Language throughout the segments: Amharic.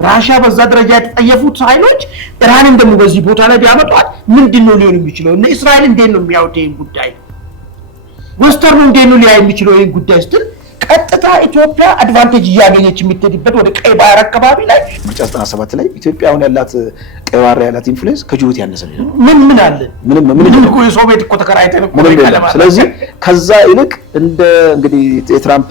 ራሽያ በዛ ደረጃ የተጠየፉት ኃይሎች ኢራንን ደግሞ በዚህ ቦታ ላይ ቢያመጧት ምንድነው ሊሆን የሚችለው? እነ እስራኤል እንዴት ነው የሚያዩት ይሄን ጉዳይ? ወስተርኑ እንዴት ነው ሊያይ የሚችለው ይሄን ጉዳይ ስትል ቀጥታ ኢትዮጵያ አድቫንቴጅ እያገኘች የምትሄድበት ወደ ቀይ ባህር አካባቢ ላይ ምርጫ 97 ላይ ኢትዮጵያ አሁን ያላት ቀይ ባህር ያላት ኢንፍሉዌንስ ከጅቡቲ ያነሰ ነው። ምን አለ? ምንም እኮ የሶቪየት እኮ ተከራይተን እኮ ነው። ስለዚህ ከዛ ይልቅ እንደ እንግዲህ የትራምፕ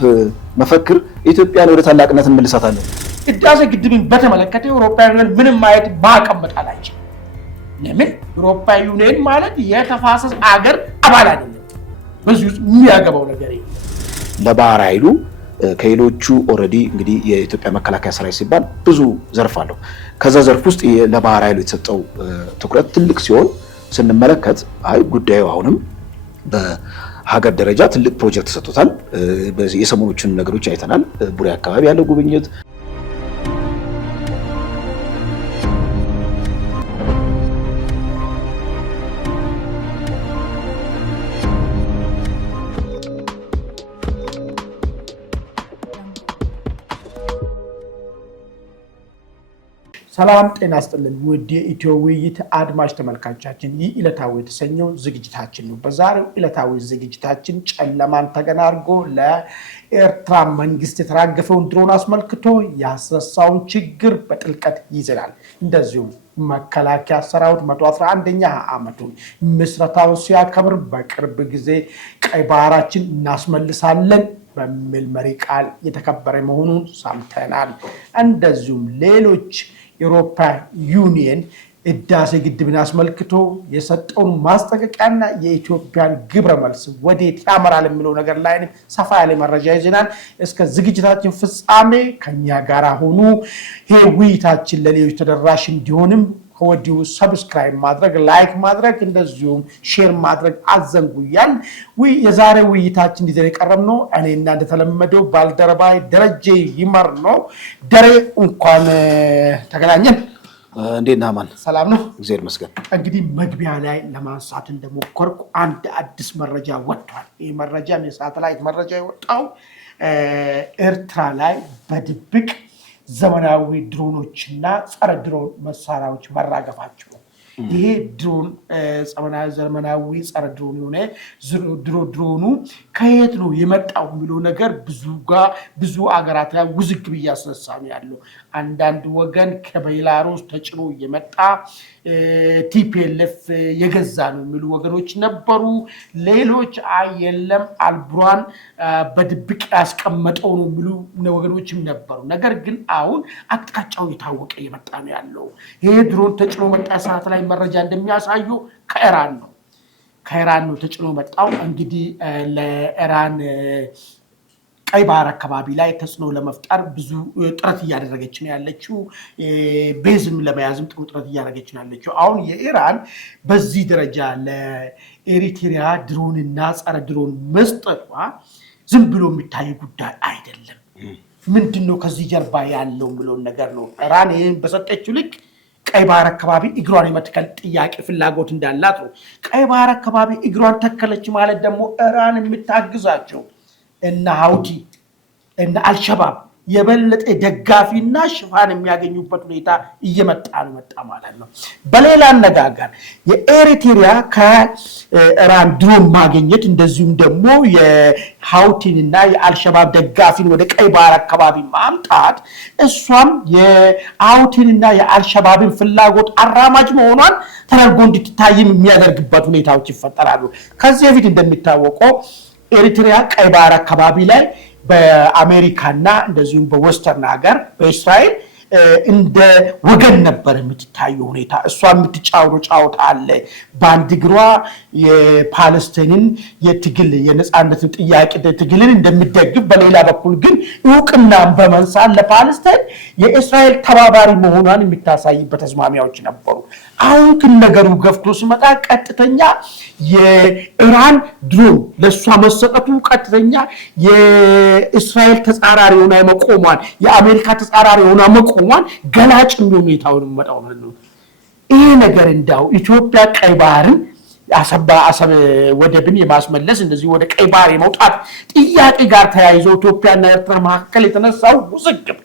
መፈክር ኢትዮጵያን ወደ ታላቅነት እንመልሳታለን። ህዳሴ ግድብን በተመለከተ አውሮፓውያን ምንም ማየት ማቀመጥ አላቸው። ለምን? አውሮፓዊ ዩኒየን ማለት የተፋሰስ አገር አባል አይደለም። በዚህ ውስጥ የሚያገባው ነገር ይሄ ለባህር ኃይሉ ከሌሎቹ ኦሬዲ እንግዲህ የኢትዮጵያ መከላከያ ሰራዊት ሲባል ብዙ ዘርፍ አለው። ከዛ ዘርፍ ውስጥ ለባህር ኃይሉ የተሰጠው ትኩረት ትልቅ ሲሆን ስንመለከት አይ ጉዳዩ አሁንም በሀገር ደረጃ ትልቅ ፕሮጀክት ተሰጥቶታል። የሰሞኑን ነገሮች አይተናል። ቡሬ አካባቢ ያለው ጉብኝት ሰላም ጤና ይስጥልን ውድ የኢትዮ ውይይት አድማጭ ተመልካቾቻችን፣ ይህ ዕለታዊ የተሰኘው ዝግጅታችን ነው። በዛሬው ዕለታዊ ዝግጅታችን ጨለማን ተገን አድርጎ ለኤርትራ መንግስት የተራገፈውን ድሮን አስመልክቶ ያስነሳውን ችግር በጥልቀት ይዘናል። እንደዚሁም መከላከያ ሰራዊት 111ኛ ዓመቱን ምስረታውን ሲያከብር በቅርብ ጊዜ ቀይ ባህራችን እናስመልሳለን በሚል መሪ ቃል የተከበረ መሆኑን ሰምተናል። እንደዚሁም ሌሎች የአውሮፓ ዩኒየን ህዳሴ ግድብን አስመልክቶ የሰጠውን ማስጠንቀቂያና የኢትዮጵያን ግብረ መልስ ወዴት ያመራል የሚለው ነገር ላይ ሰፋ ያለ መረጃ ይዘናል። እስከ ዝግጅታችን ፍጻሜ ከኛ ጋር ሆኑ። ይሄ ውይይታችን ለሌሎች ተደራሽ እንዲሆንም ከወዲሁ ሰብስክራይብ ማድረግ፣ ላይክ ማድረግ እንደዚሁም ሼር ማድረግ አዘንጉያል። የዛሬ ውይይታችን ይዘን የቀረብነው እኔና እንደተለመደው ባልደረባይ ደረጀ ይመር ነው። ደሬ እንኳን ተገናኘን። እንዴት ነህ ማን? ሰላም ነው እግዚአብሔር ይመስገን። እንግዲህ መግቢያ ላይ ለማንሳት እንደሞከርኩ አንድ አዲስ መረጃ ወጥቷል። ይህ መረጃ የሳተላይት መረጃ የወጣው ኤርትራ ላይ በድብቅ ዘመናዊ ድሮኖችና ጸረ ድሮን መሳሪያዎች መራገፋቸው ነው። ይሄ ድሮን ዘመናዊ ጸረ ድሮን የሆነ ድሮኑ ከየት ነው የመጣው የሚለው ነገር ብዙ አገራት ላይ ውዝግብ እያስነሳ ነው ያለው። አንዳንድ ወገን ከቤላሩስ ተጭኖ የመጣ ቲፒኤልኤፍ የገዛ ነው የሚሉ ወገኖች ነበሩ። ሌሎች የለም አልቡራን በድብቅ ያስቀመጠው ነው የሚሉ ወገኖችም ነበሩ። ነገር ግን አሁን አቅጣጫው የታወቀ የመጣ ነው ያለው። ይሄ ድሮን ተጭኖ መጣ ሰዓት ላይ መረጃ እንደሚያሳየው ከኢራን ነው ተጭኖ መጣው። እንግዲህ ለኢራን ቀይ ባህር አካባቢ ላይ ተጽዕኖ ለመፍጠር ብዙ ጥረት እያደረገች ነው ያለችው። ቤዝም ለመያዝም ጥሩ ጥረት እያደረገች ነው ያለችው። አሁን የኢራን በዚህ ደረጃ ለኤሪትሪያ ድሮንና ጸረ ድሮን መስጠቷ ዝም ብሎ የሚታይ ጉዳይ አይደለም። ምንድነው ከዚህ ጀርባ ያለው ብሎን ነገር ነው። ኢራን ይህን በሰጠችው ልክ ቀይ ባህር አካባቢ እግሯን የመትከል ጥያቄ ፍላጎት እንዳላት ነው። ቀይ ባህር አካባቢ እግሯን ተከለች ማለት ደግሞ ኢራን የምታግዛቸው እና ሀውቲ እና አልሸባብ የበለጠ ደጋፊና ሽፋን የሚያገኙበት ሁኔታ እየመጣ ማለት ነው። በሌላ አነጋገር የኤሪትሪያ ከኢራን ድሮን ማግኘት እንደዚሁም ደግሞ የሀውቲንና የአልሸባብ ደጋፊን ወደ ቀይ ባህር አካባቢ ማምጣት እሷም የሀውቲንና የአልሸባብን ፍላጎት አራማጅ መሆኗን ተደርጎ እንድትታይም የሚያደርግበት ሁኔታዎች ይፈጠራሉ። ከዚህ በፊት እንደሚታወቀው ኤሪትሪያ ቀይ ባህር አካባቢ ላይ በአሜሪካና እንደዚሁም በዌስተርን ሀገር በእስራኤል እንደ ወገን ነበር የምትታየው ሁኔታ። እሷ የምትጫወተው ጫወታ አለ። በአንድ እግሯ የፓለስቲንን የትግል የነፃነት ጥያቄ ትግልን እንደሚደግፍ፣ በሌላ በኩል ግን እውቅናን በመንሳት ለፓለስቲን የእስራኤል ተባባሪ መሆኗን የሚታሳይበት አዝማሚያዎች ነበሩ። አሁን ግን ነገሩ ገፍቶ ሲመጣ ቀጥተኛ የኢራን ድሮን ለሷ መሰጠቱ ቀጥተኛ የእስራኤል ተጻራሪ ሆና መቆሟን የአሜሪካ ተጻራሪ ሆና መቆሟን ገላጭ ሁኔታውን መጣው ነው። ይሄ ነገር እንዳው ኢትዮጵያ ቀይ ባህርን አሰብ ወደብን የማስመለስ እንደዚህ ወደ ቀይ ባህር የመውጣት ጥያቄ ጋር ተያይዞ ኢትዮጵያና ኤርትራ መካከል የተነሳው ውዝግብ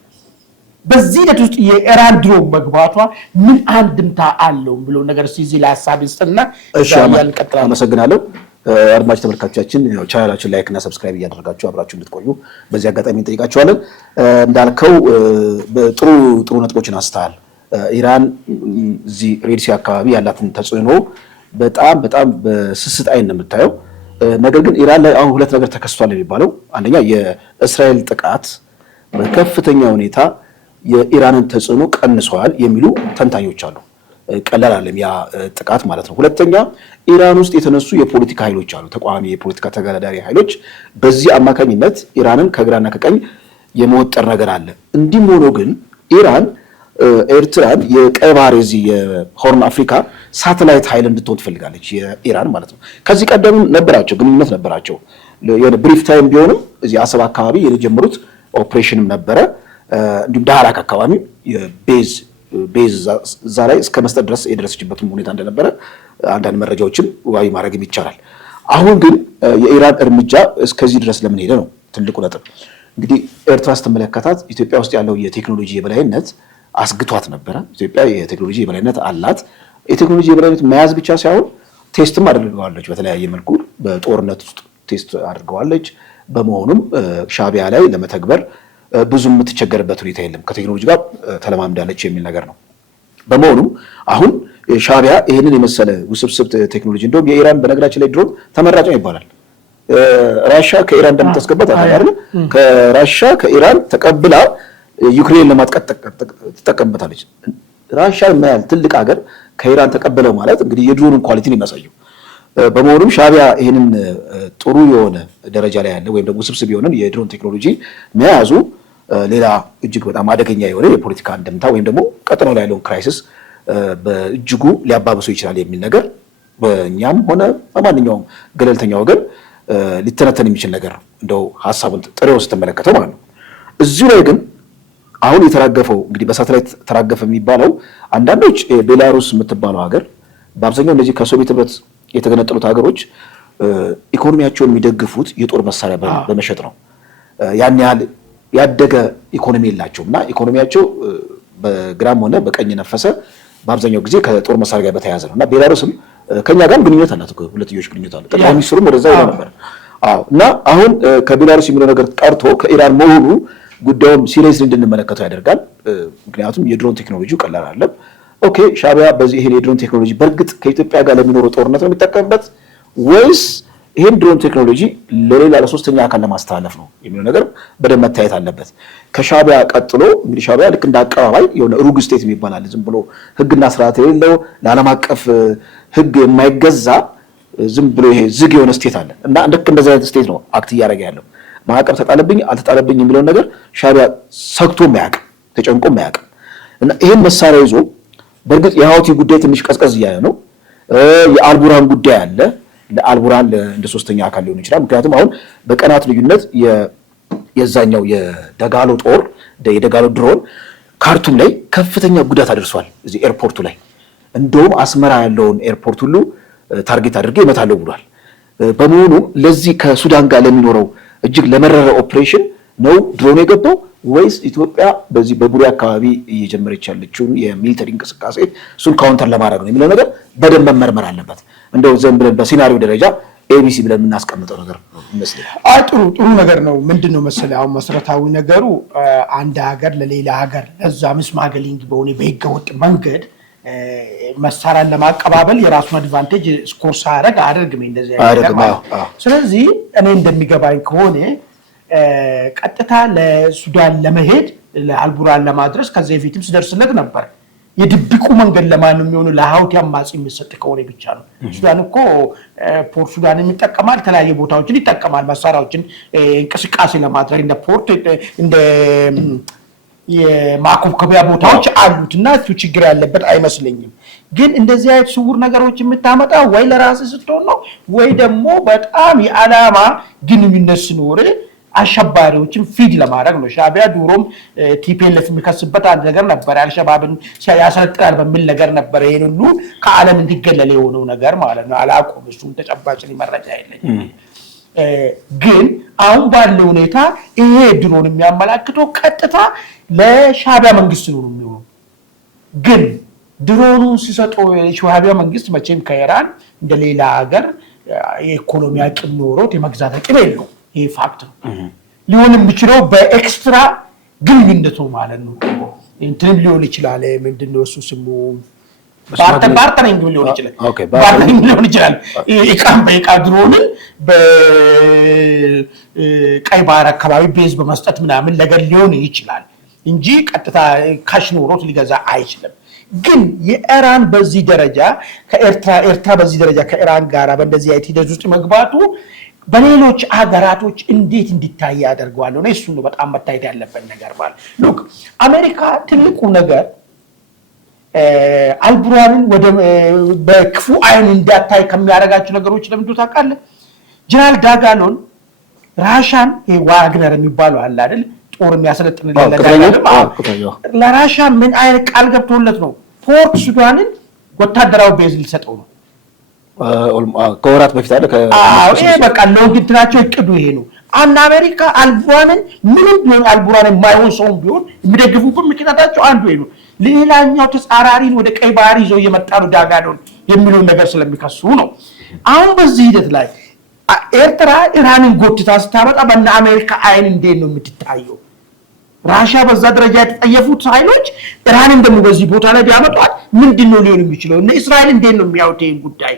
በዚህ ሂደት ውስጥ የኢራን ድሮን መግባቷ ምን አንድምታ አለው ብሎ ነገር እዚህ ላይ ሀሳብ ይስጥና አመሰግናለሁ። አድማጭ ተመልካቾቻችን ቻናላችን ላይክ እና ሰብስክራይብ እያደረጋችሁ አብራችሁ እንድትቆዩ በዚህ አጋጣሚ እንጠይቃችኋለን። እንዳልከው ጥሩ ነጥቦችን አንስተሃል። ኢራን እዚህ ሬድሲ አካባቢ ያላትን ተጽዕኖ በጣም በስስት አይን ነው የምታየው። ነገር ግን ኢራን ላይ አሁን ሁለት ነገር ተከስቷል የሚባለው አንደኛ የእስራኤል ጥቃት በከፍተኛ ሁኔታ የኢራንን ተጽዕኖ ቀንሷል የሚሉ ተንታኞች አሉ። ቀላል አይደለም ያ ጥቃት ማለት ነው። ሁለተኛ ኢራን ውስጥ የተነሱ የፖለቲካ ኃይሎች አሉ፣ ተቃዋሚ የፖለቲካ ተገዳዳሪ ኃይሎች። በዚህ አማካኝነት ኢራንን ከግራና ከቀኝ የመወጠር ነገር አለ። እንዲህም ሆኖ ግን ኢራን ኤርትራን የቀይ ባህር የዚህ የሆርን አፍሪካ ሳተላይት ኃይል እንድትሆን ትፈልጋለች፣ የኢራን ማለት ነው። ከዚህ ቀደም ግንኙነት ነበራቸው የሆነ ብሪፍ ታይም ቢሆንም እዚህ አሰብ አካባቢ የጀመሩት ኦፕሬሽንም ነበረ። እንዲሁም ዳህላክ አካባቢ ቤዝ እዛ ላይ እስከ መስጠት ድረስ የደረሰችበትም ሁኔታ እንደነበረ አንዳንድ መረጃዎችን ዋቢ ማድረግም ይቻላል። አሁን ግን የኢራን እርምጃ እስከዚህ ድረስ ለምን ሄደ ነው ትልቁ ነጥብ። እንግዲህ ኤርትራ ስትመለከታት ኢትዮጵያ ውስጥ ያለው የቴክኖሎጂ የበላይነት አስግቷት ነበረ። ኢትዮጵያ የቴክኖሎጂ የበላይነት አላት። የቴክኖሎጂ የበላይነት መያዝ ብቻ ሳይሆን ቴስትም አድርገዋለች። በተለያየ መልኩ በጦርነት ውስጥ ቴስት አድርገዋለች። በመሆኑም ሻዕቢያ ላይ ለመተግበር ብዙ የምትቸገርበት ሁኔታ የለም፣ ከቴክኖሎጂ ጋር ተለማምዳለች የሚል ነገር ነው። በመሆኑም አሁን ሻዕቢያ ይህንን የመሰለ ውስብስብ ቴክኖሎጂ እንደውም የኢራን በነገራችን ላይ ድሮን ተመራጭ ነው ይባላል። ራሻ ከኢራን እንደምታስገባት አይደል? ከራሻ ከኢራን ተቀብላ ዩክሬን ለማጥቃት ትጠቀምበታለች። ራሻ የማያል ትልቅ ሀገር ከኢራን ተቀበለው ማለት እንግዲህ የድሮኑን ኳሊቲ ነው የሚያሳየው። በመሆኑም ሻዕቢያ ይህንን ጥሩ የሆነ ደረጃ ላይ ያለ ወይም ደግሞ ውስብስብ የሆነ የድሮን ቴክኖሎጂ መያዙ ሌላ እጅግ በጣም አደገኛ የሆነ የፖለቲካ አንድምታ ወይም ደግሞ ቀጠናው ላይ ያለውን ክራይሲስ በእጅጉ ሊያባብሰው ይችላል የሚል ነገር በእኛም ሆነ በማንኛውም ገለልተኛ ወገን ሊተነተን የሚችል ነገር ነው፣ እንደው ሀሳቡን ጥሬው ስትመለከተው ማለት ነው። እዚሁ ላይ ግን አሁን የተራገፈው እንግዲህ በሳተላይት ተራገፈ የሚባለው አንዳንዶች ቤላሩስ የምትባለው ሀገር በአብዛኛው እነዚህ ከሶቪየት ህብረት የተገነጠሉት ሀገሮች ኢኮኖሚያቸውን የሚደግፉት የጦር መሳሪያ በመሸጥ ነው። ያን ያህል ያደገ ኢኮኖሚ የላቸውም እና ኢኮኖሚያቸው በግራም ሆነ በቀኝ ነፈሰ በአብዛኛው ጊዜ ከጦር መሳሪያ ጋር በተያያዘ ነው እና ቤላሩስም ከኛ ጋር ግንኙነት አላት፣ ሁለትዮሽ ግንኙነት አለ። ጠቅላይ ሚኒስትሩም ወደዛ ሄደ ነበር። እና አሁን ከቤላሩስ የሚለው ነገር ቀርቶ ከኢራን መሆኑ ጉዳዩም ሲሪየስሊ እንድንመለከተው ያደርጋል። ምክንያቱም የድሮን ቴክኖሎጂው ቀላል አይደለም። ኦኬ ሻዕቢያ በዚህ ይሄን የድሮን ቴክኖሎጂ በእርግጥ ከኢትዮጵያ ጋር ለሚኖረው ጦርነት ነው የሚጠቀምበት ወይስ ይሄን ድሮን ቴክኖሎጂ ለሌላ ለሶስተኛ አካል ለማስተላለፍ ነው የሚለው ነገር በደንብ መታየት አለበት። ከሻዕቢያ ቀጥሎ እንግዲህ ሻዕቢያ ልክ እንደ አቀባባይ የሆነ ሩግ ስቴት የሚባል አለ። ዝም ብሎ ህግና ስርዓት የሌለው ለዓለም አቀፍ ህግ የማይገዛ ዝም ብሎ ይሄ ዝግ የሆነ ስቴት አለ እና ልክ እንደዚህ አይነት ስቴት ነው አክት እያደረገ ያለው። ማዕቀብ ተጣለብኝ አልተጣለብኝ የሚለውን ነገር ሻዕቢያ ሰግቶ ማያውቅ ተጨንቆ ማያውቅ እና ይሄን መሳሪያ ይዞ በእርግጥ የሀውቲ ጉዳይ ትንሽ ቀዝቀዝ እያለ ነው። የአልቡርሃን ጉዳይ አለ። ለአልቡርሃን እንደ ሶስተኛ አካል ሊሆን ይችላል። ምክንያቱም አሁን በቀናት ልዩነት የዛኛው የደጋሎ ጦር የደጋሎ ድሮን ካርቱም ላይ ከፍተኛ ጉዳት አድርሷል። እዚህ ኤርፖርቱ ላይ እንደውም አስመራ ያለውን ኤርፖርት ሁሉ ታርጌት አድርጌ እመታለሁ ብሏል። በመሆኑም ለዚህ ከሱዳን ጋር ለሚኖረው እጅግ ለመረረ ኦፕሬሽን ነው ድሮን የገባው ወይስ ኢትዮጵያ በዚህ በቡሬ አካባቢ እየጀመረች ያለችውን የሚሊተሪ እንቅስቃሴ እሱን ካውንተር ለማድረግ ነው የሚለው ነገር በደንብ መመርመር አለበት። እንደው ዘን ብለን በሲናሪዮ ደረጃ ኤቢሲ ብለን የምናስቀምጠው ነገር ይመስላል። ጥሩ ነገር ነው። ምንድነው መሰለህ አሁን መሰረታዊ ነገሩ አንድ ሀገር ለሌላ ሀገር ለዛም ስማግሊንግ በሆነ በህገወጥ መንገድ መሳሪያን ለማቀባበል የራሱን አድቫንቴጅ ስኮር ሳያደርግ አያደርግም እንደዚህ አይደለም። ስለዚህ እኔ እንደሚገባኝ ከሆነ ቀጥታ ለሱዳን ለመሄድ ለአልቡርሃን ለማድረስ ከዚህ በፊትም ሲደርስለት ነበር። የድብቁ መንገድ ለማን ነው የሚሆነው? ለሀውቲ አማጺ የሚሰጥ ከሆነ ብቻ ነው። ሱዳን እኮ ፖርት ሱዳን የሚጠቀማል፣ የተለያየ ቦታዎችን ይጠቀማል መሳሪያዎችን እንቅስቃሴ ለማድረግ እንደ ፖርት እንደ የማኮብኮቢያ ቦታዎች አሉት እና እሱ ችግር ያለበት አይመስለኝም። ግን እንደዚህ አይነት ስውር ነገሮች የምታመጣ ወይ ለራስህ ስትሆን ነው ወይ ደግሞ በጣም የዓላማ ግንኙነት ሲኖር አሸባሪዎችን ፊድ ለማድረግ ነው። ሻዕቢያ ዱሮም ቲፒኤልኤፍ የሚከስበት አንድ ነገር ነበር፣ አልሸባብን ያሰለጥናል በሚል ነገር ነበር። ይሄን ሁሉ ከዓለም እንዲገለል የሆነው ነገር ማለት ነው። አላውቅም፣ እሱን ተጨባጭ መረጃ የለኝም። ግን አሁን ባለው ሁኔታ ይሄ ድሮን የሚያመላክተው ቀጥታ ለሻዕቢያ መንግስት ነው የሚሆነው። ግን ድሮኑን ሲሰጠው የሻዕቢያ መንግስት መቼም ከኢራን እንደ ሌላ ሀገር የኢኮኖሚ አቅም ኖሮት የመግዛት አቅም የለው። ይሄ ፋክት ነው። ሊሆን የሚችለው በኤክስትራ ግንኙነቱ ማለት ነው። እንትንም ሊሆን ይችላል። ምንድነው እሱ ስሙ? ባርተሪንግ ሊሆን ይችላል። ባርተሪንግ ሊሆን ይችላል። እቃም በእቃ ድሮንን በቀይ ባህር አካባቢ ቤዝ በመስጠት ምናምን ነገር ሊሆን ይችላል እንጂ ቀጥታ ካሽ ኖሮት ሊገዛ አይችልም። ግን የኢራን በዚህ ደረጃ ኤርትራ በዚህ ደረጃ ከኢራን ጋር በእንደዚህ አይነት ሂደት ውስጥ መግባቱ በሌሎች ሀገራቶች እንዴት እንዲታይ ያደርገዋል? ነው እሱ ነው በጣም መታየት ያለበት ነገር ማለት ሉክ አሜሪካ ትልቁ ነገር አልቡራንን በክፉ አይን እንዳታይ ከሚያደርጋቸው ነገሮች ለምንድነው ታውቃለህ? ጀነራል ዳጋሎን ራሻን ዋግነር የሚባለው አለ አይደል? ጦር የሚያሰለጥንለት ለራሻ ምን አይነት ቃል ገብቶለት ነው ፖርት ሱዳንን ወታደራዊ ቤዝ ሊሰጠው ነው። ከወራት በፊት አለ ይሄ በቃ ለውግንትናቸው እቅዱ ይሄ ነው። አና አሜሪካ አልቡራንን ምንም ቢሆን አልቡራንን የማይሆን ሰውም ቢሆን የሚደግፉበት ምክንያታቸው አንዱ ይሄ ነው። ሌላኛው ተጻራሪን ወደ ቀይ ባህር ይዘው እየመጣ ነው ዳጋሎን የሚለውን ነገር ስለሚከሱ ነው። አሁን በዚህ ሂደት ላይ ኤርትራ ኢራንን ጎትታ ስታመጣ በእነ አሜሪካ አይን እንዴት ነው የምትታየው? ራሽያ በዛ ደረጃ የተጠየፉት ኃይሎች ኢራንን ደግሞ በዚህ ቦታ ላይ ቢያመጧት ምንድነው ሊሆን የሚችለው? እነ እስራኤል እንዴት ነው የሚያዩት ይሄን ጉዳይ?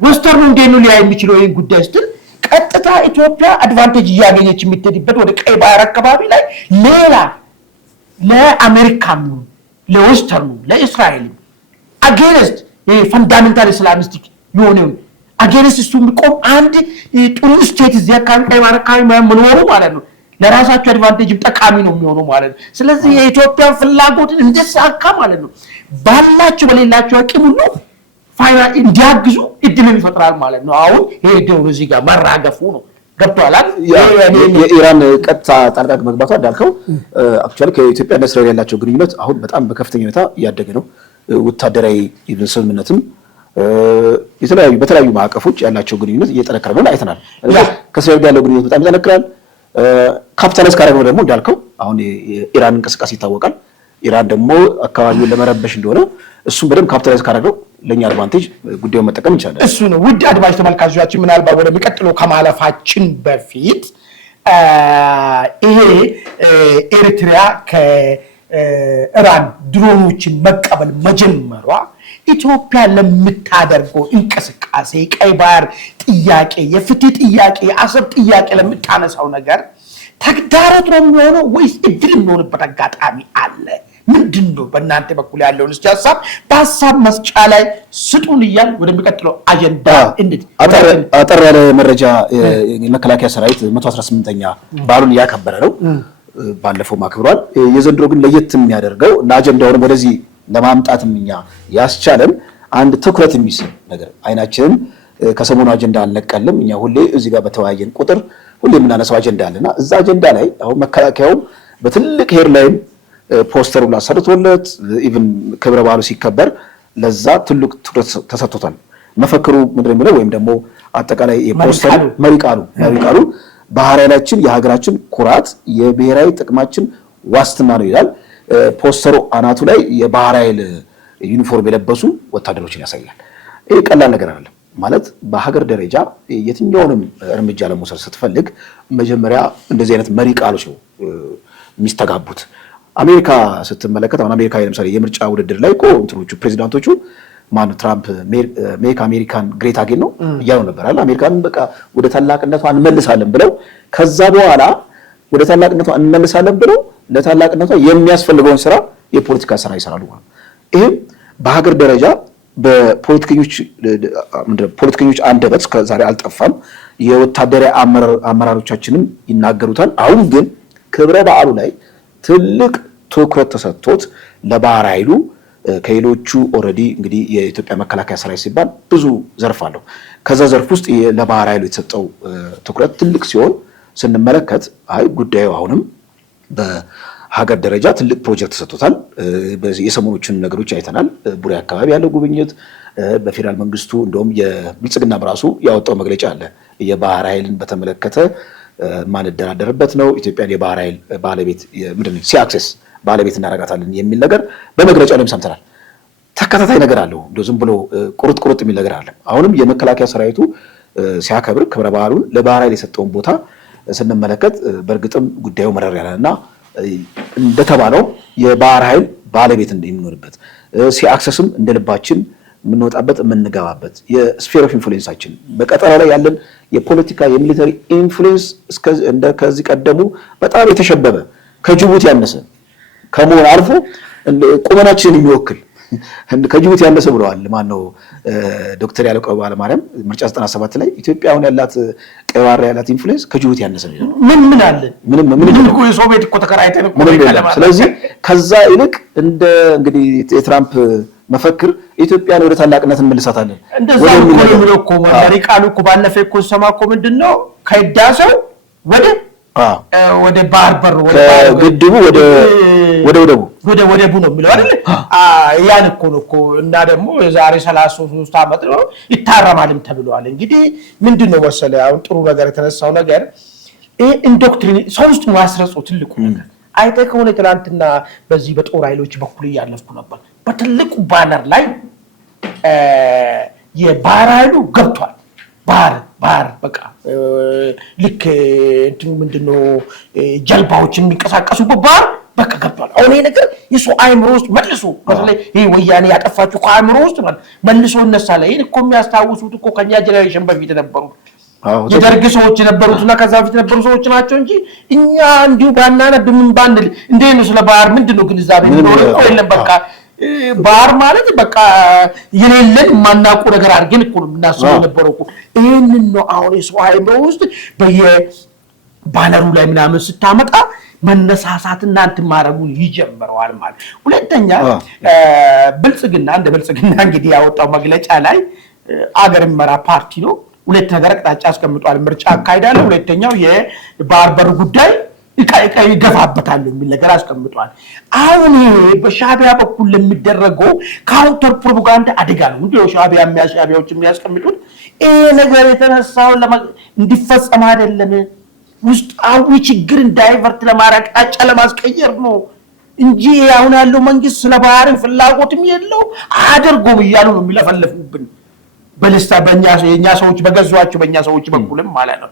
ወስተርኑ እንዴት ነው ሊያይ የሚችለው ይሄን ጉዳይ ስትል ቀጥታ ኢትዮጵያ አድቫንቴጅ እያገኘች የምትሄድበት ወደ ቀይ ባህር አካባቢ ላይ ሌላ ለአሜሪካም ለወስተርኑ ለእስራኤል አጌንስት ፈንዳሜንታል ኢስላሚስቲክ የሆነው አጌንስት እሱ የሚቆም አንድ ጥሩ ስቴት እዚህ አካባቢ ቀይ ባህር አካባቢ መኖሩ ማለት ነው ለራሳቸው አድቫንቴጅም ጠቃሚ ነው የሚሆነው ማለት ነው። ስለዚህ የኢትዮጵያን ፍላጎትን እንዲሳካ ማለት ነው ባላቸው በሌላቸው አቅም ሁሉ ፋይናል እንዲያግዙ እድልን ይፈጥራል ማለት ነው። አሁን ሄደው እዚህ ጋር መራገፉ ነው ገብቷል። የኢራን ቀጥታ ጣልቃ መግባቷ እንዳልከው አክቹዋሊ ከኢትዮጵያና እስራኤል ያላቸው ግንኙነት አሁን በጣም በከፍተኛ ሁኔታ እያደገ ነው። ወታደራዊ ስምምነትም በተለያዩ ማዕቀፎች ያላቸው ግንኙነት እየጠነከረ ነው አይተናል። ከእስራኤል ጋር ያለው ግንኙነት በጣም ይጠነክራል። ካፒታላይዝ ካደረገው ደግሞ እንዳልከው አሁን የኢራን እንቅስቃሴ ይታወቃል። ኢራን ደግሞ አካባቢውን ለመረበሽ እንደሆነ እሱም በደንብ ካፒታላይዝ ካደረገው ለኛ አድቫንቴጅ ጉዳዩን መጠቀም እንችላለን። እሱ ነው። ውድ አድማጭ ተመልካቾቻችን ምናልባት ወደሚቀጥለው ከማለፋችን በፊት ይሄ ኤርትራ ከኢራን ድሮኖችን መቀበል መጀመሯ ኢትዮጵያ ለምታደርገው እንቅስቃሴ ቀይ ባህር ጥያቄ፣ የፍትህ ጥያቄ፣ የአሰብ ጥያቄ ለምታነሳው ነገር ተግዳሮት ነው የሚሆነው ወይስ እድል የሚሆንበት አጋጣሚ አለ? ምንድን ነው በእናንተ በኩል ያለውን እስኪ ሀሳብ በሀሳብ መስጫ ላይ ስጡን እያል ወደሚቀጥለው አጀንዳ አጠር ያለ መረጃ። የመከላከያ ሰራዊት 118ኛ በዓሉን እያከበረ ነው። ባለፈው ማክብሯል። የዘንድሮ ግን ለየት የሚያደርገው እና አጀንዳውንም ወደዚህ ለማምጣትም እኛ ያስቻለን አንድ ትኩረት የሚስብ ነገር አይናችንን ከሰሞኑ አጀንዳ አልነቀልም። እኛ ሁሌ እዚህ ጋር በተወያየን ቁጥር ሁሌ የምናነሳው አጀንዳ አለና እዛ አጀንዳ ላይ አሁን መከላከያው በትልቅ ሄድላይን ፖስተሩ ላሰርቶለት ኢቭን ክብረ በዓሉ ሲከበር ለዛ ትልቅ ትኩረት ተሰጥቶታል። መፈክሩ ምንድነው የሚለው ወይም ደግሞ አጠቃላይ የፖስተሩ መሪ ቃሉ ባህር ኃይላችን የሀገራችን ኩራት የብሔራዊ ጥቅማችን ዋስትና ነው ይላል። ፖስተሩ አናቱ ላይ የባህር ኃይል ዩኒፎርም የለበሱ ወታደሮችን ያሳያል። ይሄ ቀላል ነገር አይደለም። ማለት በሀገር ደረጃ የትኛውንም እርምጃ ለመውሰድ ስትፈልግ መጀመሪያ እንደዚህ አይነት መሪ ቃሎች ነው የሚስተጋቡት። አሜሪካ ስትመለከት አሁን አሜሪካ ለምሳሌ የምርጫ ውድድር ላይ እኮ እንትኖቹ ፕሬዚዳንቶቹ ማነው ትራምፕ ሜክ አሜሪካን ግሬት አጌን ነው እያሉ ነበር አይደል? አሜሪካን በቃ ወደ ታላቅነቷ እንመልሳለን ብለው ከዛ በኋላ ወደ ታላቅነቷ እንመልሳለን ብለው ለታላቅነቷ የሚያስፈልገውን ስራ የፖለቲካ ስራ ይሰራሉ ማለት ነው። ይሄም በሀገር ደረጃ በፖለቲከኞች አንደበት ከዛሬ አልጠፋም። የወታደራዊ አመራሮቻችንም ይናገሩታል። አሁን ግን ክብረ በዓሉ ላይ ትልቅ ትኩረት ተሰጥቶት ለባህር ኃይሉ ከሌሎቹ ኦልሬዲ እንግዲህ የኢትዮጵያ መከላከያ ሰራዊት ሲባል ብዙ ዘርፍ አለው። ከዛ ዘርፍ ውስጥ ለባህር ኃይሉ የተሰጠው ትኩረት ትልቅ ሲሆን ስንመለከት አይ ጉዳዩ አሁንም በሀገር ደረጃ ትልቅ ፕሮጀክት ተሰጥቶታል። የሰሞኖቹን ነገሮች አይተናል። ቡሬ አካባቢ ያለው ጉብኝት በፌዴራል መንግስቱ እንደውም የብልጽግና በራሱ ያወጣው መግለጫ አለ። የባህር ኃይልን በተመለከተ ማንደራደርበት ነው። ኢትዮጵያን የባህር ኃይል ባለቤት ምንድነው ሲ አክሰስ ባለቤት እናደርጋታለን የሚል ነገር በመግለጫው ላይ ሰምተናል። ተከታታይ ነገር አለው። እንደው ዝም ብሎ ቁርጥ የሚል ነገር አለ። አሁንም የመከላከያ ሰራዊቱ ሲያከብር ክብረ በዓሉን ለባህር ኃይል የሰጠውን ቦታ ስንመለከት በእርግጥም ጉዳዩ መረር ያለና እንደተባለው የባህር ኃይል ባለቤት እንደምንሆንበት ሲአክሰስም እንደልባችን የምንወጣበት የምንገባበት የስፌር ኦፍ ኢንፍሉዌንሳችን በቀጠናው ላይ ያለን የፖለቲካ የሚሊተሪ ኢንፍሉዌንስ ከዚህ ቀደሙ በጣም የተሸበበ ከጅቡቲ ያነሰ ከመሆን አልፎ ቁመናችንን የሚወክል ከጅቡቲ ያነሰ ብለዋል። ማነው ዶክተር ያለቀው ባለማርያም ምርጫ 97 ላይ ኢትዮጵያ አሁን ያላት ቀይ ባህር ያላት ኢንፍሉዌንስ ከጅቡቲ ያነሰ ነው። ምን አለ ምን እኮ የሶቪየት እኮ ተከራይተን እኮ ነው። ስለዚህ ከዛ ይልቅ እንግዲህ የትራምፕ መፈክር ኢትዮጵያን ወደ ታላቅነት እንመልሳታለን እንደዛ ነው እኮ መሪ ቃሉ እኮ ባለፈው እኮ ሰማ እኮ ምንድነው ከዳሰው ወደ ባህር በር ወደ ግድቡ ወደ ወደቡ ነው የሚለው አይደል? ያን እኮ ነው እኮ እና ደግሞ የዛሬ 33 ዓመት ነው ይታረማልም ተብሏል። እንግዲህ ምንድነው ወሰለ አሁን ጥሩ ነገር የተነሳው ነገር ኢንዶክትሪን ሰው ውስጥ ማስረጹ ትልቁ ነገር አይተህ ከሆነ ትናንትና በዚህ በጦር ኃይሎች በኩል ያለፍኩ ነበር። በትልቁ ባነር ላይ የባህር ኃይሉ ገብቷል። ባህር በቃ ልክ እንትን ምንድነው ጀልባዎች የሚንቀሳቀሱበት ባህር በቃ ገብቷል። አሁን ይሄ ነገር የሰው አእምሮ ውስጥ መልሶ በተለይ ይሄ ወያኔ ያጠፋችሁ ከአእምሮ ውስጥ መልሶ እነሳለ። ይሄን እኮ የሚያስታውሱት እኮ ከኛ ጀነሬሽን በፊት ነበሩ የደርግ ሰዎች ነበሩትና ከዛ በፊት ነበሩ ሰዎች ናቸው እንጂ እኛ እንዲሁ ባናነብ ምን ባንል እንዴ ነው ስለ ባህር ምንድነው ግንዛቤ የሚኖረው እኮ የለም። በቃ ባህር ማለት በቃ የሌለን ማናቁ ነገር አድርገን እኮ ነው የምናስበው ነበረው እኮ። ይሄንን ነው አሁን የሰው አእምሮ ውስጥ በየባነሩ ላይ ምናምን ስታመጣ መነሳሳትና እንትን ማድረጉን ይጀምረዋል ማለት። ሁለተኛ ብልጽግና እንግዲህ ያወጣው መግለጫ ላይ አገር መራ ፓርቲ ነው። ሁለት ነገር አቅጣጫ አስቀምጧል። ምርጫ አካሄዳለሁ፣ ሁለተኛው የባህር በር ጉዳይ ይገፋበታል የሚል ነገር አስቀምጧል። አሁን በሻዕቢያ በኩል ለሚደረገው ካውንተር ፕሮፓጋንዳ አደጋ ነው። እንዴው ሻዕቢያዎች የሚያስቀምጡት ይሄ ነገር የተነሳው እንዲፈጸም አይደለም፣ ውስጣዊ ችግር እንዳይቨርት ለማድረግ አቅጣጫ ለማስቀየር ነው እንጂ አሁን ያለው መንግስት ስለ ባህር ፍላጎትም የለው አድርጎም እያሉ ነው የሚለፈልፉብን በልስታ የኛ ሰዎች በገዟቸው በእኛ ሰዎች በኩልም ማለት ነው።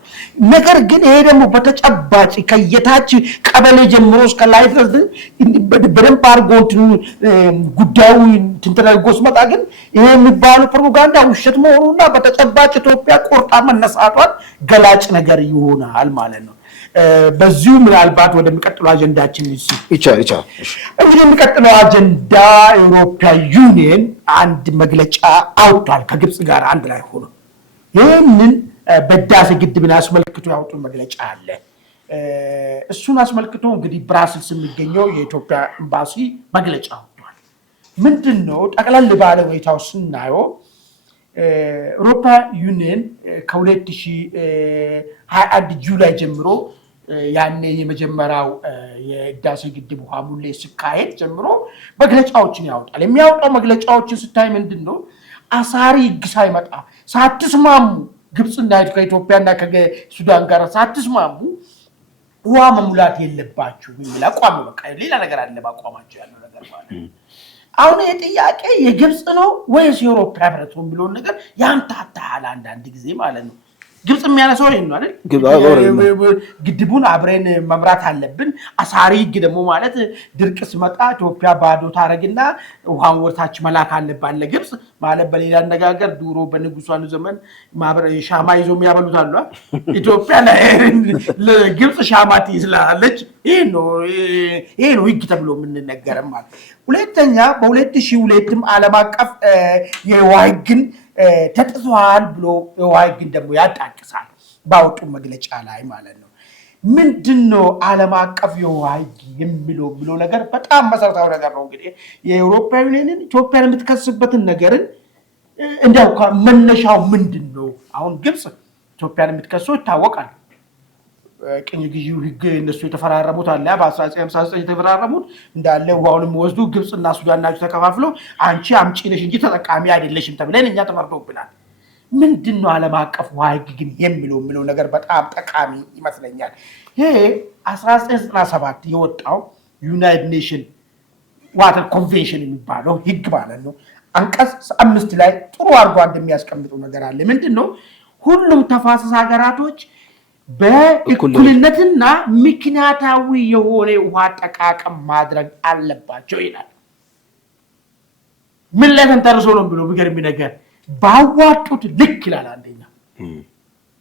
ነገር ግን ይሄ ደግሞ በተጨባጭ ከየታች ቀበሌ ጀምሮ እስከ ላይ ድረስ በደንብ አድርጎ ጉዳዩ ተደርጎ ሲመጣ ግን ይሄ የሚባለው ፕሮፓጋንዳ ውሸት መሆኑና በተጨባጭ ኢትዮጵያ ቆርጣ መነሳቷን ገላጭ ነገር ይሆናል ማለት ነው። በዚሁ ምናልባት ወደሚቀጥለው አጀንዳችን ይቻላል። እንግዲህ የሚቀጥለው አጀንዳ የአውሮፓ ዩኒየን አንድ መግለጫ አውጥቷል ከግብጽ ጋር አንድ ላይ ሆኖ። ይህንን በህዳሴ ግድብን አስመልክቶ ያወጡት መግለጫ አለ። እሱን አስመልክቶ እንግዲህ ብራስልስ የሚገኘው የኢትዮጵያ ኤምባሲ መግለጫ አውጥቷል። ምንድነው ጠቅለል ባለ ሁኔታው ስናየው አውሮፓ ዩኒየን ከ2021 ጁላይ ጀምሮ ያኔ የመጀመሪያው የህዳሴ ግድብ ውሃ ሙሌት ሲካሄድ ጀምሮ መግለጫዎችን ያወጣል። የሚያወጣው መግለጫዎችን ስታይ ምንድነው አሳሪ ህግ ሳይመጣ ሳትስማሙ ግብጽና ከኢትዮጵያና ከሱዳን ጋር ሳትስማሙ ውሃ መሙላት የለባችሁ የሚል አቋም ነው። በቃ ሌላ ነገር አለ በአቋማቸው ያለው ነገር ማለት ነው። አሁን የጥያቄ የግብጽ ነው ወይስ የአውሮፓ ህብረት ነው የሚለውን ነገር ያምታታል አንዳንድ ጊዜ ማለት ነው። ግብጽ የሚያነሳው ይሄን ነው አይደል? ግድቡን አብረን መምራት አለብን። አሳሪ ህግ ደግሞ ማለት ድርቅ ሲመጣ ኢትዮጵያ ባዶ ታረግና ውሃን ወርታች መላክ አለባት ለግብጽ ማለት። በሌላ አነጋገር ድሮ በንጉሷን ዘመን ማብረ ሻማ ይዞ የሚያበሉት አሉ። ኢትዮጵያ ለግብጽ ሻማ ትይዝላለች። ይሄ ነው ህግ ተብሎ የምንነገረው ማለት። ሁለተኛ በ2002 ዓለም አቀፍ የውሃ ህግን ተጥሷል ብሎ የውሃ ህግን ደግሞ ያጣቅሳል ባወጡ መግለጫ ላይ ማለት ነው። ምንድነው ዓለም አቀፍ የውሃ ህግ የሚለው ነገር በጣም መሰረታዊ ነገር ነው። እንግዲህ የአውሮፓ ዩኒየንን ኢትዮጵያን የምትከስበትን ነገርን እንደው መነሻው ምንድነው? አሁን ግብጽ ኢትዮጵያን የምትከሰው ይታወቃል። ቅኝ ግዢው ህግ እነሱ የተፈራረሙት አለ በ1959 የተፈራረሙት እንዳለ ውሃውንም ወስዱ ግብጽና ሱዳን ናቸው ተከፋፍለው አንቺ አምጪ ነሽ እንጂ ተጠቃሚ አይደለሽም ተብለን እኛ ተፈርዶብናል። ምንድነው ዓለም አቀፍ ውሃ ህግ ግን የሚለው ነገር በጣም ጠቃሚ ይመስለኛል። ይሄ 1997 የወጣው ዩናይትድ ኔሽን ዋተር ኮንቬንሽን የሚባለው ህግ ማለት ነው። አንቀጽ 5 ላይ ጥሩ አድርጎ እንደሚያስቀምጠው ነገር አለ። ምንድነው? ሁሉም ተፋሰስ ሀገራቶች በእኩልነትና ምክንያታዊ የሆነ ውሃ አጠቃቀም ማድረግ አለባቸው ይላል። ምን ላይ ተንተርሶ ነው ብሎ የሚገርም ነገር ባዋጡት ልክ ይላል። አንደኛ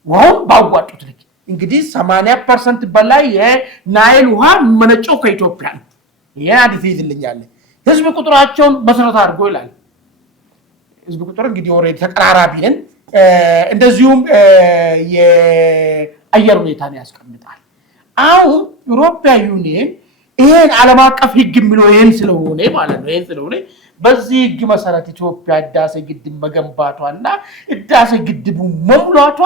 ውሃውን ባዋጡት ልክ እንግዲህ 80% በላይ የናይል ውሃ መነጨው ከኢትዮጵያ ነው። ይሄ አዲስ ይዝልኛል። ህዝብ ቁጥራቸውን መሰረት አድርጎ ይላል። ህዝብ ቁጥር እንግዲህ ኦሬዲ ተቀራራቢ ነን። እንደዚሁም የአየር ሁኔታን ያስቀምጣል። አሁን ዩሮፒያ ዩኒየን ይሄን ዓለም አቀፍ ህግ የሚለው ይሄን ስለሆነ ማለት ነው። ይሄን ስለሆነ በዚህ ህግ መሰረት ኢትዮጵያ ህዳሴ ግድብ መገንባቷና ህዳሴ ግድቡ መሙላቷ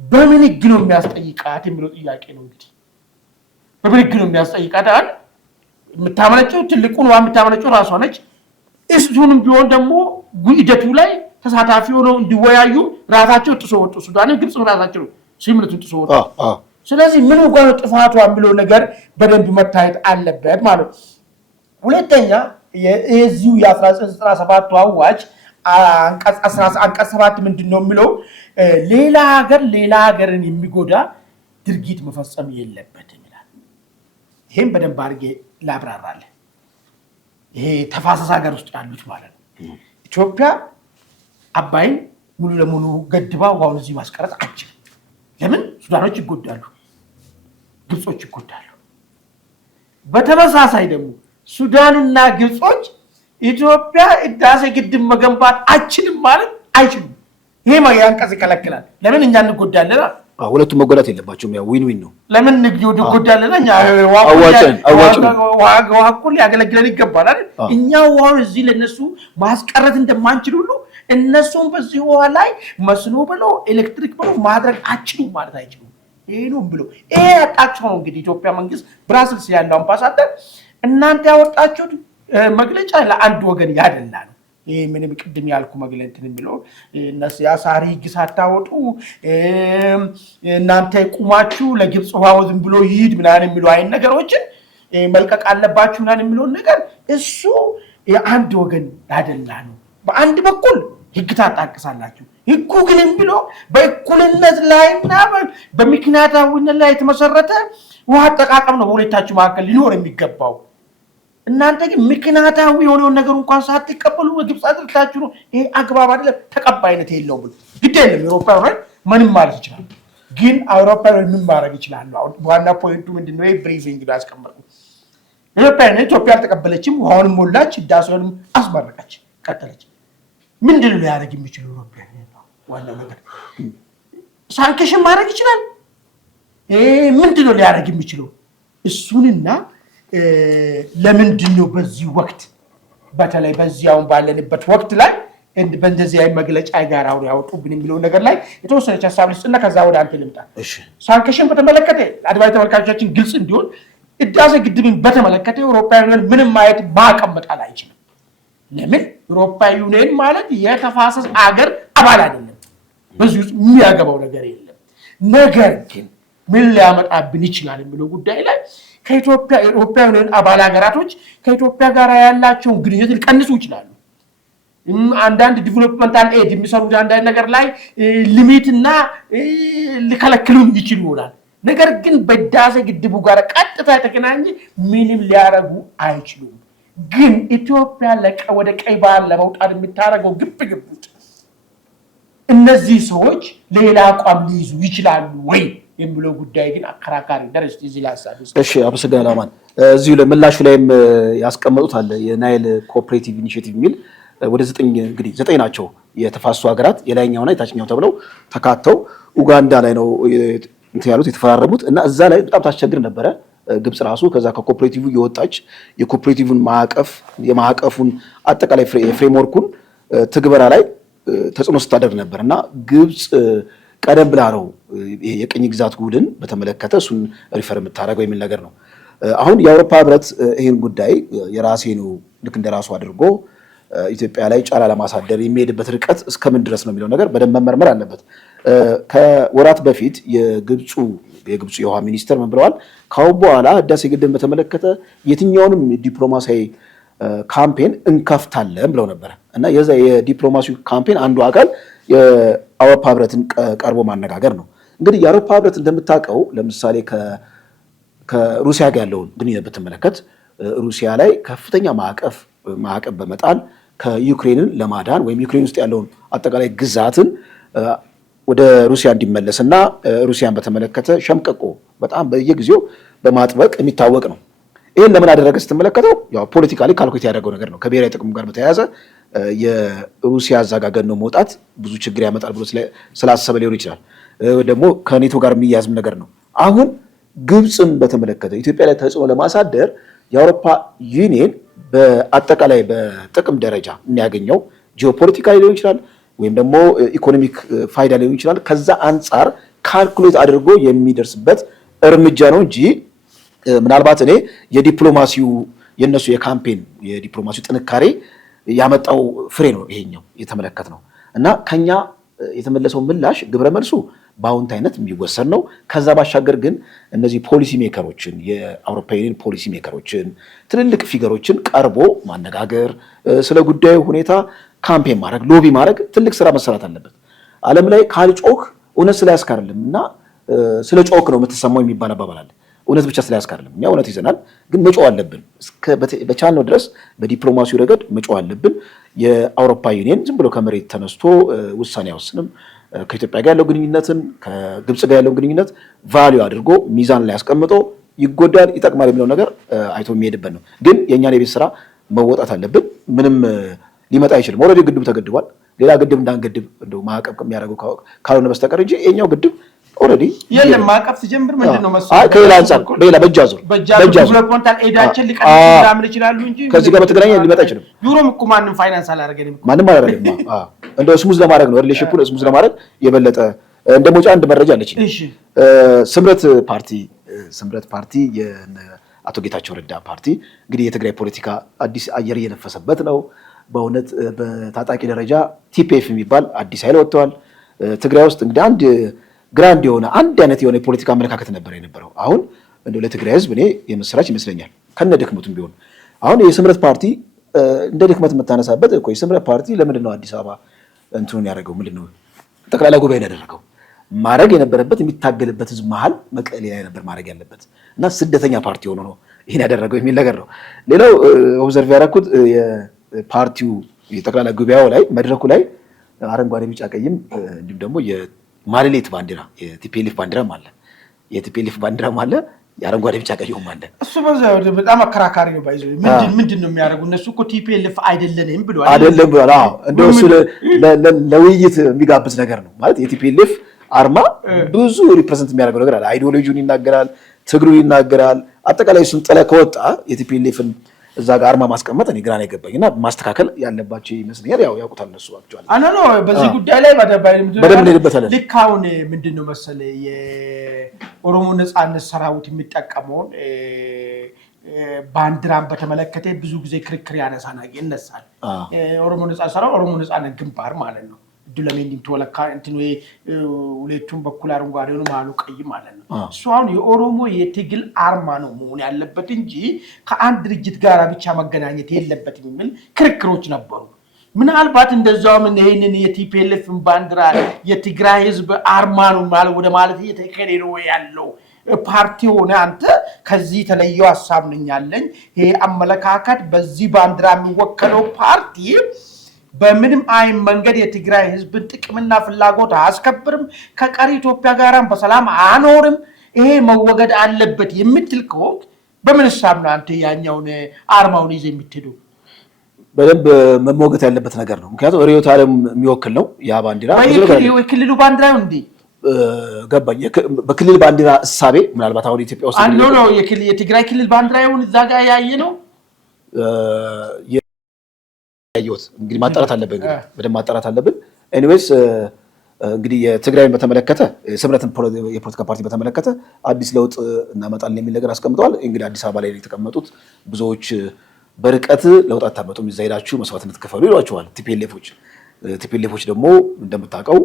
በምን ህግ ነው የሚያስጠይቃት የሚለው ጥያቄ ነው። እንግዲህ በምን ህግ ነው የሚያስጠይቃት? የምታመነጨው ትልቁን ውሃ የምታመነጨው ራሷ ነች። እሱንም ቢሆን ደግሞ ሂደቱ ላይ ተሳታፊ ሆነው እንዲወያዩ ራሳቸው ጥሶ ወጡ። ሱዳንም ግብጽ ራሳቸው ስምምነቱን ጥሶ ወጡ። ስለዚህ ምን ጋር ጥፋቷ የሚለው ነገር በደንብ መታየት አለበት ማለት ነው። ሁለተኛ የዚሁ የ1997 አዋጅ አንቀጽ 7 ምንድነው የሚለው? ሌላ ሀገርን የሚጎዳ ድርጊት መፈጸም የለበትም ይላል። ይሄን በደንብ አድርጌ ላብራራለሁ። ይሄ ተፋሰስ ሀገር ውስጥ ያሉት ማለት ነው። ኢትዮጵያ አባይን ሙሉ ለሙሉ ገድባ ውሃውን እዚህ ማስቀረት አትችልም። ለምን? ሱዳኖች ይጎዳሉ፣ ግብጾች ይጎዳሉ። በተመሳሳይ ደግሞ ሱዳንና ግብጾች ኢትዮጵያ ህዳሴ ግድብ መገንባት አትችልም ማለት አይችሉም። ይሄ አንቀጽ ይከለክላል። ለምን? እኛ እንጎዳለን። ሁለቱም መጎዳት የለባቸውም። ያው ዊን ዊን ነው። ለምን እንጎዳለን? እኛ ውሃ እኮ ሊያገለግለን ይገባል አይደል? እኛ ውሃውን እዚህ ለነሱ ማስቀረት እንደማንችል ሁሉ እነሱም በዚህ ውሃ ላይ መስኖ ብሎ ኤሌክትሪክ ብሎ ማድረግ አችሉም ማለት አይችሉም። ይሄ ነው ብሎ ይሄ ያጣቸው ነው። እንግዲህ ኢትዮጵያ መንግስት ብራስልስ ያለው አምባሳደር እናንተ ያወጣችሁት መግለጫ ለአንድ ወገን ያደላ ነው። ይሄ ምንም ቅድም ያልኩ መግለጫ የሚለው እነሱ ያሳሪ ህግ ሳታወጡ እናንተ ቁማችሁ ለግብጽ ውሃ ዝም ብሎ ይሄድ ምናምን የሚለው አይን ነገሮችን መልቀቅ አለባችሁ ምናምን የሚለው ነገር እሱ የአንድ ወገን ያደላ ነው። በአንድ በኩል ህግ ታጣቅሳላችሁ። ህጉ ግን ብሎ በእኩልነት ላይና በምክንያታዊነት ላይ የተመሰረተ ውሃ አጠቃቀም ነው በሁለታችሁ መካከል ሊኖር የሚገባው። እናንተ ግን ምክንያታዊ የሆነውን ነገር እንኳን ሳትቀበሉ በግብጽ አድርጋችሁ ነው። ይሄ አግባብ አይደለም፣ ተቀባይነት የለውም ብሎ ግድ የለም። አውሮፓውያን ምንም ማለት ይችላል። ግን አውሮፓውያን ምን ማድረግ ይችላሉ? አሁን ዋና ፖይንቱ ምንድነው? ይሄ ብሪፊንግ ላይ አስቀመጥኩ። ኢትዮጵያ አልተቀበለችም፣ ውሃውንም ሞላች፣ ህዳሴውንም አስመረቀች፣ ቀጠለች። ምንድነው ሊያደርግ የሚችለው? አውሮፓውያን ነው ዋናው ነገር። ሳንክሽን ማድረግ ይችላል። ምንድነው ሊያደርግ የሚችለው? እሱንና ለምንድነው በዚህ ወቅት በተለይ በዚህ አሁን ባለንበት ወቅት ላይ በእንደዚህ አይነት መግለጫ ጋር አሁን ያወጡብን የሚለው ነገር ላይ የተወሰነች ሀሳብ ልስጥና ከዛ ወደ አንተ ልምጣ። ሳንክሽን በተመለከተ አድማጭ ተመልካቾቻችን ግልጽ እንዲሆን ህዳሴ ግድብን በተመለከተ አውሮፓውያን ምንም ማየት ማዕቀብ መጣል አይችልም። ለምን? አውሮፓዊ ዩኒየን ማለት የተፋሰስ አገር አባል አይደለም። በዚህ ውስጥ የሚያገባው ነገር የለም። ነገር ግን ምን ሊያመጣብን ይችላል የሚለው ጉዳይ ላይ ከኢትዮጵያ አውሮፓዊ ዩኒየን አባል ሀገራቶች ከኢትዮጵያ ጋር ያላቸውን ግንኙነት ሊቀንሱ ይችላሉ። አንዳንድ ዲቨሎፕመንታል ኤድ የሚሰሩት አንዳንድ ነገር ላይ ሊሚትና ሊከለክሉን ይችሉ ይሆናል። ነገር ግን በህዳሴ ግድቡ ጋር ቀጥታ የተገናኘ ምንም ሊያረጉ አይችሉም። ግን ኢትዮጵያ ወደ ቀይ ባህር ለመውጣት የምታደርገው ግብግብ እነዚህ ሰዎች ሌላ አቋም ሊይዙ ይችላሉ ወይ የሚለው ጉዳይ ግን አከራካሪ ደረጃ እዚህ ላይ አሳብ። እሺ፣ አመሰግናለሁ አማን። እዚሁ ለምላሹ ላይም ያስቀመጡት አለ የናይል ኮኦፕሬቲቭ ኢኒሺየቲቭ የሚል ወደ 9 ናቸው የተፋሰሱ ሀገራት የላይኛውና የታችኛው ተብለው ተካተው ኡጋንዳ ላይ ነው ያሉት የተፈራረሙት እና እዛ ላይ በጣም ታስቸግር ነበረ ግብጽ ራሱ ከዛ ከኮኦፕሬቲቭ የወጣች የኮኦፕሬቲቭን የማዕቀፉን አጠቃላይ ፍሬምወርኩን ትግበራ ላይ ተጽዕኖ ስታደርግ ነበርና ግብጽ ቀደም ብላ ነው የቅኝ ግዛት ውልን በተመለከተ እሱን ሪፈር የምታደርገው የሚል ነገር ነው። አሁን የአውሮፓ ህብረት ይህን ጉዳይ የራሴ ነው ልክ እንደራሱ አድርጎ ኢትዮጵያ ላይ ጫና ለማሳደር የሚሄድበት ርቀት እስከምን ድረስ ነው የሚለው ነገር በደንብ መመርመር አለበት። ከወራት በፊት የግብፁ የውሃ ሚኒስትር ምን ብለዋል? ካሁን በኋላ ህዳሴ ግድብን በተመለከተ የትኛውንም ዲፕሎማሲያዊ ካምፔን እንከፍታለን ብለው ነበረ እና የዛ የዲፕሎማሲው ካምፔን አንዱ አካል የአውሮፓ ህብረትን ቀርቦ ማነጋገር ነው። እንግዲህ የአውሮፓ ህብረት እንደምታውቀው ለምሳሌ ከሩሲያ ጋር ያለውን ግንኙነት ብትመለከት ሩሲያ ላይ ከፍተኛ ማዕቀብ በመጣል ከዩክሬንን ለማዳን ወይም ዩክሬን ውስጥ ያለውን አጠቃላይ ግዛትን ወደ ሩሲያ እንዲመለስ እና ሩሲያን በተመለከተ ሸምቀቆ በጣም በየጊዜው በማጥበቅ የሚታወቅ ነው። ይህን ለምን አደረገ ስትመለከተው ያው ፖለቲካሊ ካልኩሌት ያደረገው ነገር ነው። ከብሔራዊ ጥቅሙ ጋር በተያያዘ የሩሲያ አዛጋገን ነው መውጣት ብዙ ችግር ያመጣል ብሎ ስላሰበ ሊሆን ይችላል። ደግሞ ከኔቶ ጋር የሚያዝም ነገር ነው። አሁን ግብፅን በተመለከተ ኢትዮጵያ ላይ ተጽዕኖ ለማሳደር የአውሮፓ ዩኒየን በአጠቃላይ በጥቅም ደረጃ የሚያገኘው ጂኦፖለቲካሊ ሊሆን ይችላል ወይም ደግሞ ኢኮኖሚክ ፋይዳ ሊሆን ይችላል። ከዛ አንጻር ካልኩሌት አድርጎ የሚደርስበት እርምጃ ነው እንጂ ምናልባት እኔ የዲፕሎማሲው የነሱ የካምፔን የዲፕሎማሲው ጥንካሬ ያመጣው ፍሬ ነው ይሄኛው የተመለከት ነው እና ከኛ የተመለሰው ምላሽ ግብረ መልሱ በአዎንታዊነት የሚወሰድ ነው። ከዛ ባሻገር ግን እነዚህ ፖሊሲ ሜከሮችን የአውሮፓ ዩኒየን ፖሊሲ ሜከሮችን ትልልቅ ፊገሮችን ቀርቦ ማነጋገር፣ ስለ ጉዳዩ ሁኔታ ካምፔን ማድረግ፣ ሎቢ ማድረግ ትልቅ ስራ መሰራት አለበት። ዓለም ላይ ካልጮክ እውነት ስለያዝክ አይደለም እና ስለ ጮክ ነው የምትሰማው የሚባል አባባል አለ። እውነት ብቻ ስለያዝክ አይደለም። እኛ እውነት ይዘናል፣ ግን መጮህ አለብን። በቻልነው ድረስ በዲፕሎማሲው ረገድ መጮህ አለብን። የአውሮፓ ዩኒየን ዝም ብሎ ከመሬት ተነስቶ ውሳኔ አይወስንም። ከኢትዮጵያ ጋር ያለው ግንኙነትን ከግብፅ ጋር ያለው ግንኙነት ቫሊዩ አድርጎ ሚዛን ላይ አስቀምጦ ይጎዳል ይጠቅማል የሚለው ነገር አይቶ የሚሄድበት ነው። ግን የእኛን የቤት ስራ መወጣት አለብን። ምንም ሊመጣ አይችልም። ኦልሬዲ ግድቡ ተገድቧል። ሌላ ግድብ እንዳንገድብ እንደው ማዕቀብ ከሚያደርገው ካልሆነ በስተቀር እንጂ የኛው ግድብ ኦልሬዲ የለም። ማዕቀብ ሲጀምር ምንድነው መሰለህ ከሌላ አንጻር ሌላ በእጃዙር ዴቨሎፕመንታል ኤዳችን ሊቀንስ ይችላሉ እንጂ ከዚህ ጋር በተገናኘ ሊመጣ አይችልም። ዩሮም እኮ ማንም ፋይናንስ አላደረገንም እኮ ማንም አላደረገም። እንደው ስሙዝ ለማድረግ ነው ሪሌሽንፑን ስሙዝ ለማድረግ የበለጠ እንደ ሞጫ አንድ መረጃ አለች። ስምረት ፓርቲ የአቶ ጌታቸው ረዳ ፓርቲ እንግዲህ የትግራይ ፖለቲካ አዲስ አየር እየነፈሰበት ነው። በእውነት በታጣቂ ደረጃ ቲፒኤፍ የሚባል አዲስ ኃይል ወጥተዋል። ትግራይ ውስጥ እንግዲህ አንድ ግራንድ የሆነ አንድ አይነት የሆነ የፖለቲካ አመለካከት ነበር የነበረው። አሁን እንደው ለትግራይ ህዝብ እኔ የምስራች ይመስለኛል ከነ ድክመቱም ቢሆን አሁን የስምረት ፓርቲ እንደ ድክመት የምታነሳበት እኮ የስምረት ፓርቲ ለምንድን ነው አዲስ አበባ እንትኑን ያደረገው? ምንድን ነው ጠቅላላ ጉባኤ ያደረገው? ማድረግ የነበረበት የሚታገልበት ህዝብ መሀል መቀሌ ላይ ነበር ማድረግ ያለበት እና ስደተኛ ፓርቲ ሆኖ ነው ይህን ያደረገው የሚል ነገር ነው። ሌላው ኦብዘርቭ ያደረኩት የፓርቲው የጠቅላላ ጉባኤው ላይ መድረኩ ላይ አረንጓዴ ቢጫ ቀይም እንዲሁም ደግሞ የማሌሌት ባንዲራ የቲፒኤልኤፍ ባንዲራም አለ። የቲፒኤልኤፍ ባንዲራም አለ፣ የአረንጓዴ ቢጫ ቀይም አለ። እሱ በጣም አከራካሪ ነው። ባይዞ ምንድን ነው የሚያደርጉ እነሱ እኮ ቲፒኤልኤፍ አይደለንም ብለዋል። አይደለም ብለዋል። አዎ እንደው እሱ ለውይይት የሚጋብዝ ነገር ነው ማለት የቲፒኤልኤፍ አርማ ብዙ ሪፕሬዘንት የሚያደርገው ነገር አለ። አይዲዮሎጂውን ይናገራል፣ ትግሉን ይናገራል። አጠቃላይ እሱን ጥለህ ከወጣ የቲፒኤልኤፍን እዛ ጋር አርማ ማስቀመጥ እኔ ግራ ነው የገባኝ እና ማስተካከል ያለባቸው ይመስለኛል። ያው ያውቁታል እነሱ አክቹአሊ በዚህ ጉዳይ ላይ በደንብ እንሄድበታለን። ልክ አሁን ምንድን ነው መሰለህ የኦሮሞ ነፃነት ሰራዊት የሚጠቀመውን ባንዲራን በተመለከተ ብዙ ጊዜ ክርክር ይነሳል። ኦሮሞ ነፃነት ሰራዊት ኦሮሞ ነፃነት ግንባር ማለት ነው። ዱለሜንዲም ተወለካ እንትን ሁለቱም በኩል አረንጓዴ ነው መሀሉ ቀይ ማለት ነው። እሱ አሁን የኦሮሞ የትግል አርማ ነው መሆን ያለበት እንጂ ከአንድ ድርጅት ጋር ብቻ መገናኘት የለበትም የሚል ክርክሮች ነበሩ። ምናልባት እንደዛውም ይሄንን የቲፒኤልኤፍን ባንዲራ የትግራይ ህዝብ አርማ ነው ወደ ማለት እየተከደ ነው ያለው ፓርቲ ሆነ አንተ ከዚህ የተለየው ሀሳብ ነኝ ያለኝ ይሄ አመለካከት በዚህ ባንዲራ የሚወከለው ፓርቲ በምንም አይን መንገድ የትግራይ ህዝብን ጥቅምና ፍላጎት አያስከብርም፣ ከቀሪ ኢትዮጵያ ጋራም በሰላም አኖርም፣ ይሄ መወገድ አለበት የምትል ከሆንክ በምን ሀሳብ ነው አንተ ያኛውን አርማውን ይዘህ የምትሄደው? በደንብ መሞገት ያለበት ነገር ነው። ምክንያቱም ርዕዮተ ዓለም የሚወክል ነው ያ ባንዲራ። የክልሉ ባንዲራ ነው እንዴ? ገባኝ። በክልል ባንዲራ እሳቤ ምናልባት አሁን ኢትዮጵያ ውስጥ አንዱ ነው የትግራይ ክልል ባንዲራ ይሁን እዛ ጋር ያየ ነው ያየሁት። እንግዲህ ማጣራት አለብን፣ እንግዲህ በደንብ ማጣራት አለብን። ኤኒዌይስ እንግዲህ የትግራይን በተመለከተ ስምረትን የፖለቲካ ፓርቲ በተመለከተ አዲስ ለውጥ እናመጣለን የሚል ነገር አስቀምጠዋል። እንግዲህ አዲስ አበባ ላይ የተቀመጡት ብዙዎች በርቀት ለውጥ አታመጡም እዛ ሄዳችሁ መስዋዕትነት ከፈሉ ይሏቸዋል ቲፒኤልኤፎች ደግሞ እንደምታውቀው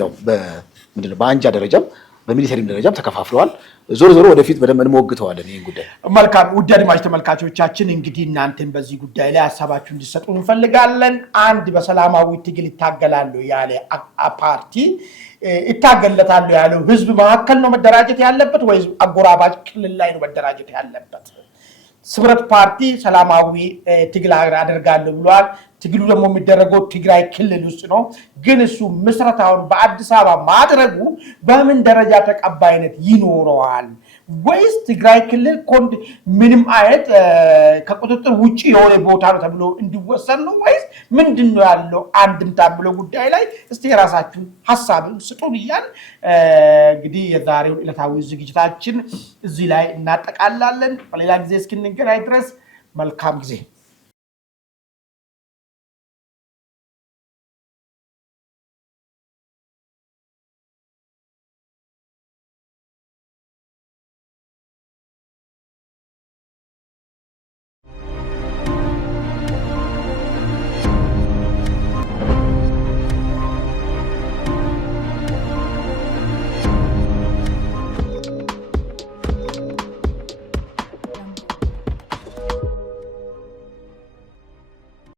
ያው በምንድነው በአንጃ ደረጃም በሚሊተሪም ደረጃም ተከፋፍለዋል ዞሮ ወደፊት በደንብ እንሞግተዋለን ይሄን ጉዳይ መልካም ውድ አድማጭ ተመልካቾቻችን እንግዲህ እናንተን በዚህ ጉዳይ ላይ ሐሳባችሁን እንዲሰጡ እንፈልጋለን አንድ በሰላማዊ ትግል ይታገላሉ ያለ ፓርቲ ይታገለታሉ ያለው ህዝብ መካከል ነው መደራጀት ያለበት ወይስ አጎራባጭ ክልል ላይ ነው መደራጀት ያለበት ስብረት ፓርቲ ሰላማዊ ትግል አደርጋለሁ ብሏል ትግሉ ደግሞ የሚደረገው ትግራይ ክልል ውስጥ ነው ግን እሱ መስራታውን በአዲስ አበባ ማድረጉ በምን ደረጃ ተቀባይነት ይኖረዋል ወይስ ትግራይ ክልል ምንም አይነት ከቁጥጥር ውጪ የሆነ ቦታ ነው ተብሎ እንዲወሰን ነው ወይስ ምንድነው ያለው አንድምታ ብሎ ጉዳይ ላይ እስቲ የራሳችሁን ሐሳብ ስጡን ይያል እንግዲህ የዛሬው ዕለታዊ ዝግጅታችን እዚህ ላይ እናጠቃላለን በሌላ ጊዜ እስክንገናኝ ድረስ መልካም ጊዜ